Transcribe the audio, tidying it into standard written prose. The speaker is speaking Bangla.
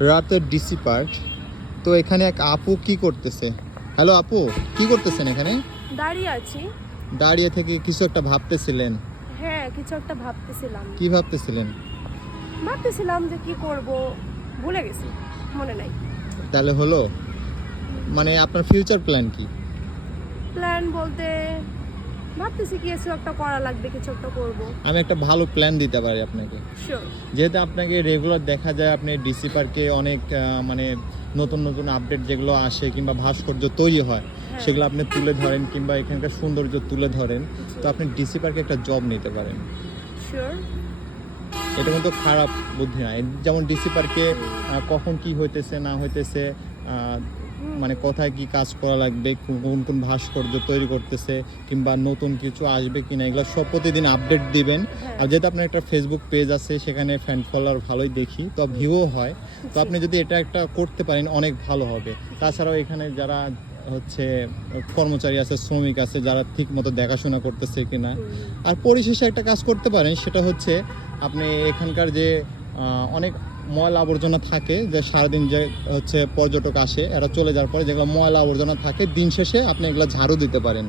রাতের ডিসি পার্ক। তো এখানে এক আপু কি করতেছে? হ্যালো আপু, কি করতেছেন এখানে? দাঁড়িয়ে আছি। দাঁড়িয়ে থেকে কিছু একটা ভাবতেছিলেন? হ্যাঁ, কিছু একটা ভাবতেছিলাম। কি ভাবতেছিলেন? ভাবতেছিলাম যে কি করব, ভুলে গেছি, মনে নাই। তাহলে হলো, মানে আপনার ফিউচার প্ল্যান কি? প্ল্যান বলতে ভাবতেছি কিছু একটা করা লাগবে, কিছু একটা করব। আমি একটা ভালো প্ল্যান দিতে পারি আপনাকে। শিওর। যেহেতু আপনাকে রেগুলার দেখা যায় আপনি ডিসি পার্কে অনেক মানে নতুন নতুন আপডেট যেগুলো আসে কিংবা ভাস্কর্য তৈরি হয় হ্যাঁ। সেগুলো আপনি তুলে ধরেন কিংবা এখানকার সৌন্দর্য তুলে ধরেন। জি। তো আপনি ডিসি পার্কে একটা জব নিতে পারেন। শিওর। এটা কিন্তু খারাপ বুদ্ধি না। যেমন ডিসি পার্কে কখন কি হইতেছে না হইতেছে, মানে কোথায় কি কাজ করা লাগবে, কোন কোন ভাস্কর্য তৈরি করতেছে কিংবা নতুন কিছু আসবে কিনা, এগুলো সব প্রতিদিন আপডেট দিবেন। হ্যাঁ। আর যেহেতু আপনার একটা ফেসবুক পেজ আছে, সেখানে ফ্যান ফলোয়ার ভালোই দেখি, তো ভিউও হয়। তো আপনি যদি এটা একটা করতে পারেন অনেক ভালো হবে। তাছাড়াও এখানে যারা হচ্ছে কর্মচারী আছে, শ্রমিক আছে, যারা ঠিক মতো দেখাশোনা করতেছে কিনা। আর পরিশেষে একটা কাজ করতে পারেন, সেটা হচ্ছে আপনি এখানকার যে অনেক ময়লা আবর্জনা থাকে, যে সারাদিন যে হচ্ছে পর্যটক আসে, এরা চলে যাওয়ার পরে যেগুলো ময়লা আবর্জনা থাকে, দিন শেষে আপনি এগুলো ঝাড়ু দিতে পারেন।